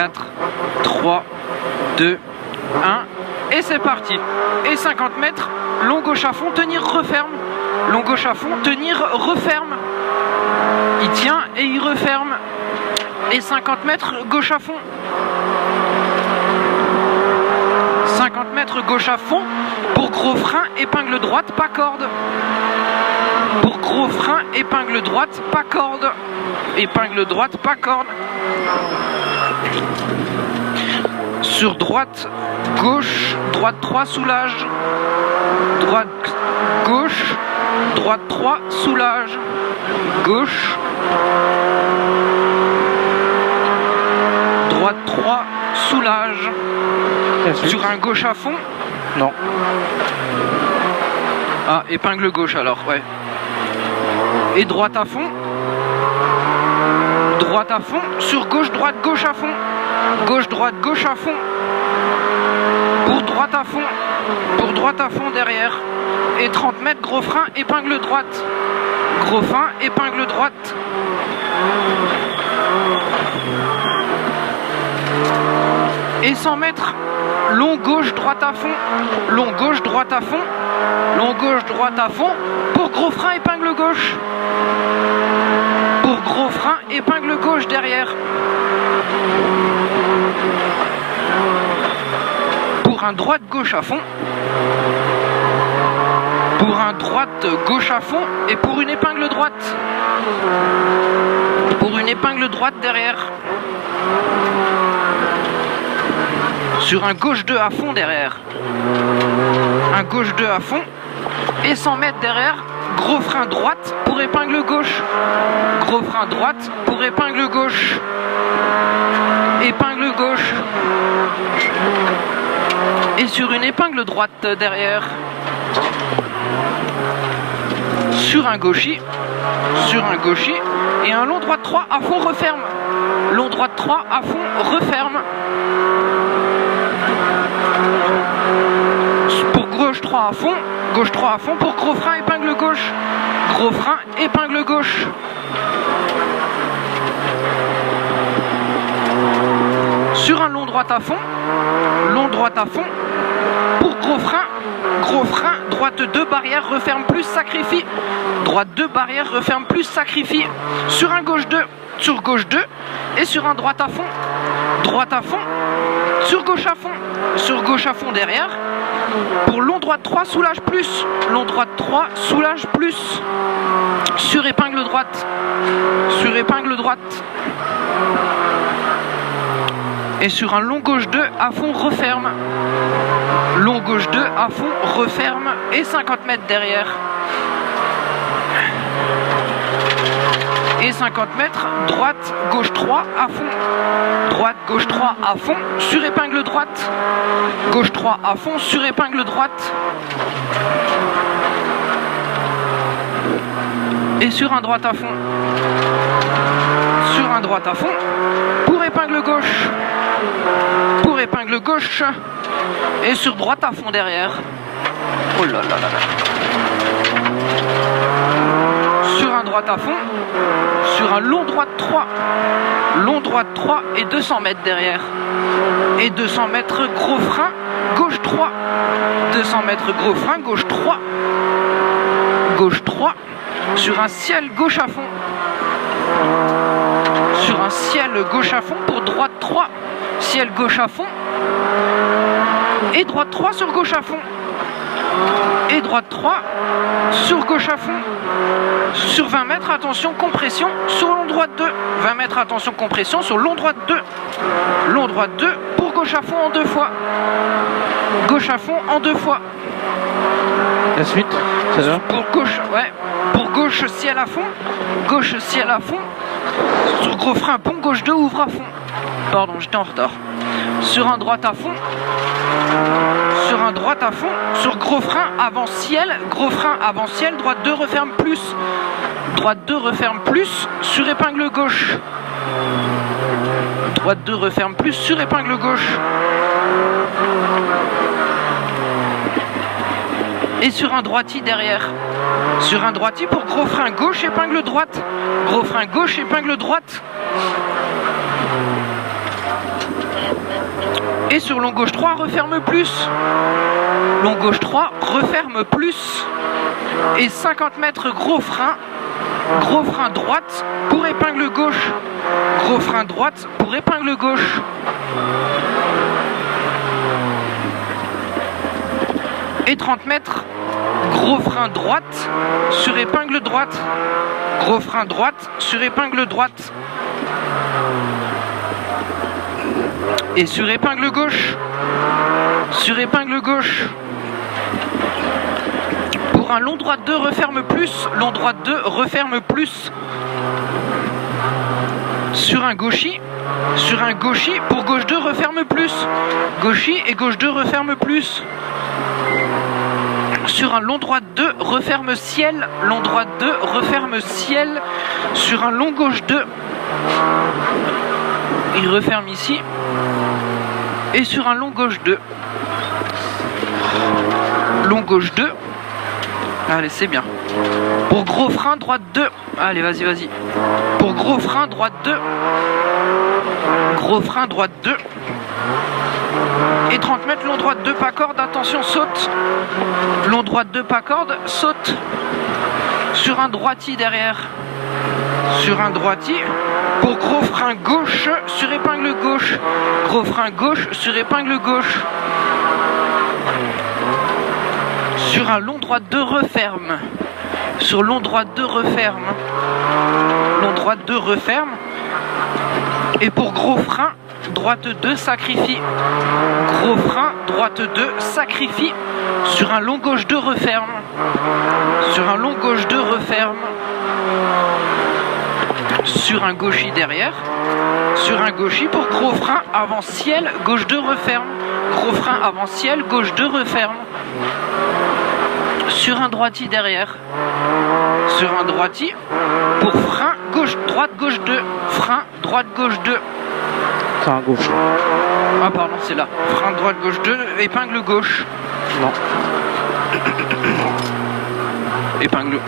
4, 3, 2, 1. Et c'est parti. Et 50 mètres, long gauche à fond, tenir, referme. Long gauche à fond, tenir, referme. Il tient et il referme. Et 50 mètres, gauche à fond. 50 mètres, gauche à fond. Pour gros frein, épingle droite, pas corde. Pour gros frein, épingle droite, pas corde. Épingle droite, pas corde. Sur droite, gauche, droite 3, soulage. Droite, gauche, droite 3, soulage. Gauche. Droite 3, soulage. Sur un gauche à fond. Non. Ah, épingle gauche alors, ouais. Et droite à fond. Droite à fond. Sur gauche, droite, gauche à fond. Gauche, droite, gauche à fond. Pour droite à fond. Pour droite à fond derrière. Et 30 mètres, gros frein, épingle droite. Gros frein, épingle droite. Et 100 mètres, long gauche, droite à fond. Long gauche, droite à fond. Long gauche, droite à fond. Pour gros frein, épingle gauche. Pour gros frein, épingle gauche derrière. Pour un droite, gauche à fond. Pour un droite, gauche à fond. Et pour une épingle droite. Pour une épingle droite derrière. Sur un gauche 2 à fond derrière. Un gauche 2 à fond. Et 100 mètres derrière. Gros frein droite pour épingle gauche. Gros frein droite pour épingle gauche. Épingle gauche. Et sur une épingle droite derrière. Sur un gauchy. Sur un gauchy. Et un long droite 3 à fond, referme. Long droite 3 à fond, referme. Pour gauche 3 à fond. Gauche 3 à fond pour gros frein, épingle gauche. Gros frein, épingle gauche. Sur un long droite à fond. Long droite à fond. Pour gros frein, droite 2, barrière, referme plus, sacrifie. Droite 2, barrière, referme plus, sacrifie. Sur un gauche 2, sur gauche 2. Et sur un droite à fond. Droite à fond. Sur gauche à fond. Sur gauche à fond derrière. Pour long droite 3, soulage plus. Long droite 3, soulage plus. Sur épingle droite. Sur épingle droite. Et sur un long gauche 2, à fond, referme. Long gauche 2, à fond, referme. Et 50 mètres derrière. Et 50 mètres, droite, gauche 3, à fond. Droite, gauche 3, à fond, sur épingle droite. Gauche 3, à fond, sur épingle droite. Et sur un droite à fond. Sur un droite à fond. Pour épingle gauche. Pour épingle gauche. Et sur droite à fond derrière. Oh là là là là. Sur un droite à fond. Sur un long droite 3. Long droite 3 et 200 mètres derrière. Et 200 mètres gros frein, gauche 3. 200 mètres gros frein, gauche 3. Gauche 3. Sur un ciel gauche à fond. Sur un ciel gauche à fond pour droite 3. Ciel gauche à fond. Et droite 3 sur gauche à fond. Et droite 3 sur gauche à fond. Sur 20 mètres, attention, compression sur long droite 2. 20 mètres, attention, compression sur long droite 2. Long droite 2 pour gauche à fond en 2 fois. Gauche à fond en 2 fois. La suite, c'est ça? Pour gauche, ouais. Pour gauche, ciel à fond. Gauche, ciel à fond. Sur gros frein, pont, gauche 2, ouvre à fond. Pardon, j'étais en retard. Sur un droite à fond. Sur un droite à fond. Sur gros frein, avant ciel. Gros frein, avant ciel. Droite 2, referme plus. Droite 2, referme plus. Sur épingle gauche. Droite 2, referme plus. Sur épingle gauche. Et sur un droiti derrière. Sur un droiti pour gros frein gauche, épingle droite. Gros frein gauche, épingle droite. Et sur long gauche 3, referme plus. Long gauche 3, referme plus. Et 50 mètres, gros frein droite pour épingle gauche. Gros frein droite pour épingle gauche. Et 30 mètres, gros frein droite sur épingle droite. Gros frein droite sur épingle droite. Et sur épingle gauche. Sur épingle gauche. Pour un long droite 2, referme plus. Long droite 2, referme plus. Sur un gauchis. Sur un gauchis, pour gauche 2, referme plus. Gauchis et gauche 2, referme plus. Sur un long droite 2, referme ciel. Long droite 2, referme ciel. Sur un long gauche 2, il referme ici. Et sur un long gauche 2. Long gauche 2. Allez, c'est bien. Pour gros frein, droite 2. Allez, vas-y, vas-y. Pour gros frein, droite 2. Gros frein, droite 2. Et 30 mètres, long droite 2, pas corde. Attention, saute. Long droite 2, pas corde. Saute. Sur un droiti derrière. Sur un droiti. Pour gros frein gauche, sur épingle gauche. Gros frein gauche, sur épingle gauche. Sur un long droite 2, referme. Sur long droite 2, referme. Long droite 2, referme. Et pour gros frein, droite 2, sacrifie. Gros frein, droite 2, sacrifie. Sur un long gauche 2, referme. Sur un long gauche 2, referme. Sur un gauchis derrière. Sur un gauchis pour gros frein avant ciel, gauche 2, referme. Gros frein avant ciel, gauche 2, referme. Sur un droiti derrière. Sur un droiti pour frein gauche droite gauche 2. Frein droite gauche 2. C'est un gauche. Ah pardon, c'est là. Frein droite gauche 2, épingle gauche. Non. Épingle.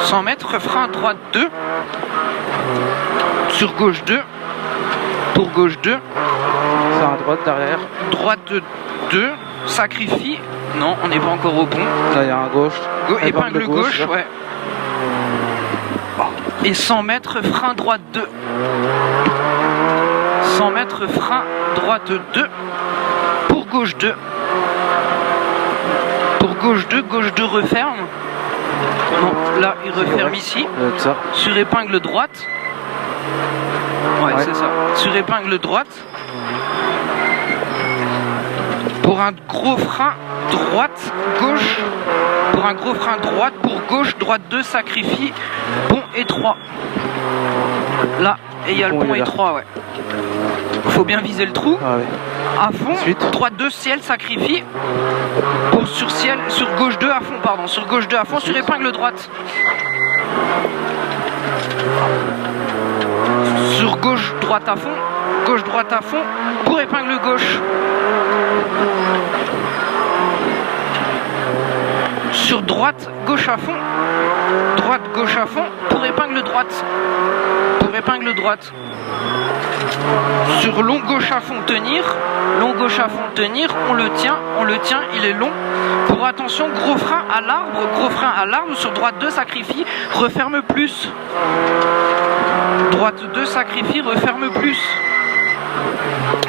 100 mètres, frein droite 2. Sur gauche 2. Pour gauche 2. C'est un droite derrière. Droite 2. Sacrifie. Non, on n'est pas encore au pont. Là, il y a un gauche. Épingle gauche, ouais. Et 100 mètres, frein droite 2. 100 mètres, frein droite 2. Pour gauche 2. Pour gauche 2 referme. Non, là, il referme ici. Ça. Sur épingle droite. Ouais. C'est ça. Sur épingle droite. Pour un gros frein droite, gauche. Pour un gros frein droite, pour gauche, droite 2, sacrifie. Pont étroit. Là, et il y a le pont étroit, ouais. Faut bien viser le trou. Ah, ouais. À fond, Ensuite. droite 2, ciel, sacrifie. Pour sur ciel, sur gauche 2 à fond, pardon. Sur gauche 2 à fond, Ensuite. sur épingle droite. Sur gauche, droite à fond. Gauche, droite à fond. Pour épingle gauche. Sur droite, gauche à fond. Droite, gauche à fond. Pour épingle droite. Pour épingle droite. Sur long gauche à fond, tenir. Long gauche à fond, tenir. On le tient, il est long. Pour attention, gros frein à l'arbre. Gros frein à l'arbre. Sur droite 2, sacrifie. Referme plus. Droite 2, sacrifie. Referme plus.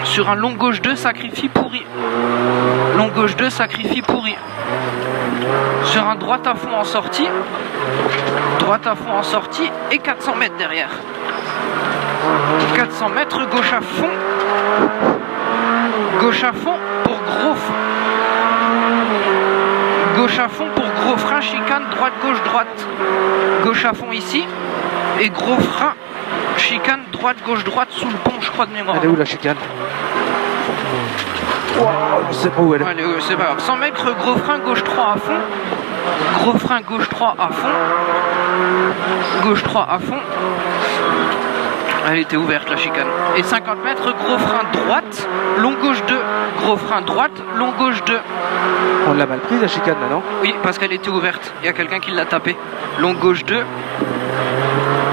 Sur un long gauche 2, sacrifie, pourri. Long gauche 2, sacrifie, pourri. Sur un droite à fond en sortie. Droite à fond en sortie. Et 400 mètres derrière. 400 mètres, gauche à fond. Gauche à fond pour gros. Gauche à fond pour gros frein, chicane, droite, gauche, droite. Gauche à fond ici. Et gros frein, chicane, droite, gauche, droite sous le pont, je crois, de mémoire. Elle est où la chicane? Wow, je sais pas où elle est. Allez, c'est pas grave. 100 mètres, gros frein, gauche 3 à fond. Gros frein, gauche 3 à fond. Gauche 3 à fond. Elle était ouverte la chicane. Et 50 mètres, gros frein droite, long gauche 2. Gros frein droite, long gauche 2. On l'a mal prise la chicane là, non? Oui, parce qu'elle était ouverte. Il y a quelqu'un qui l'a tapé. Long gauche 2.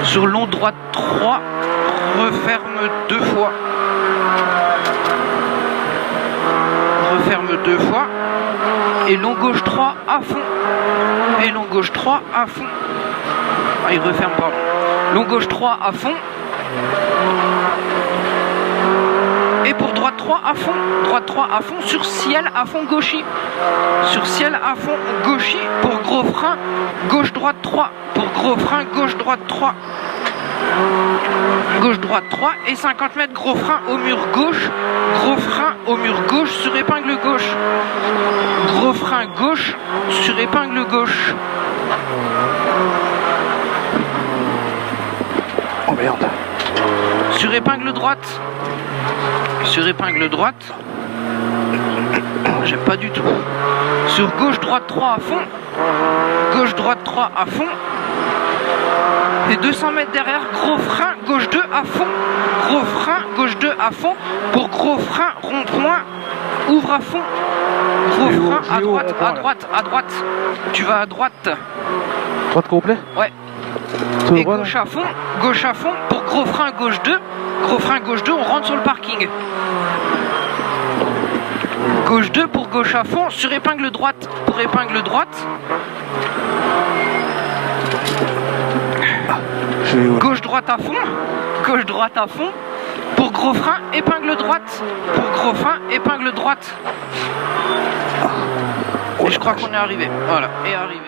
Sur long droite 3, referme 2 fois. referme 2 fois. Et long gauche 3 à fond. Et long gauche 3 à fond. Ah, il referme, pardon. Long gauche 3 à fond. Et pour droite 3 à fond. Droite 3 à fond sur ciel à fond gauchy. Sur ciel à fond gauchy pour gros frein. Gauche droite 3. Pour gros frein gauche droite 3. Gauche droite 3 et 50 mètres gros frein au mur gauche. Gros frein au mur gauche sur épingle gauche. Gros frein gauche sur épingle gauche. Oh merde. Sur épingle droite. Sur épingle droite. J'aime pas du tout. Sur gauche droite 3 à fond. Gauche droite 3 à fond. Et 200 mètres derrière, gros frein gauche 2 à fond. Gros frein gauche 2 à fond. Pour gros frein rond-point, ouvre à fond. Gros frein à droite, à droite, à droite. Tu vas à droite. Droite complet? Ouais. Et gauche à fond, gauche à fond. Pour gros frein gauche 2. Gros frein gauche 2, on rentre sur le parking. Gauche 2 pour gauche à fond. Sur épingle droite pour épingle droite. Gauche droite à fond. Gauche droite à fond. Pour gros frein, épingle droite. Pour gros frein, épingle droite. Et je crois qu'on est arrivé. Voilà, et arrivé.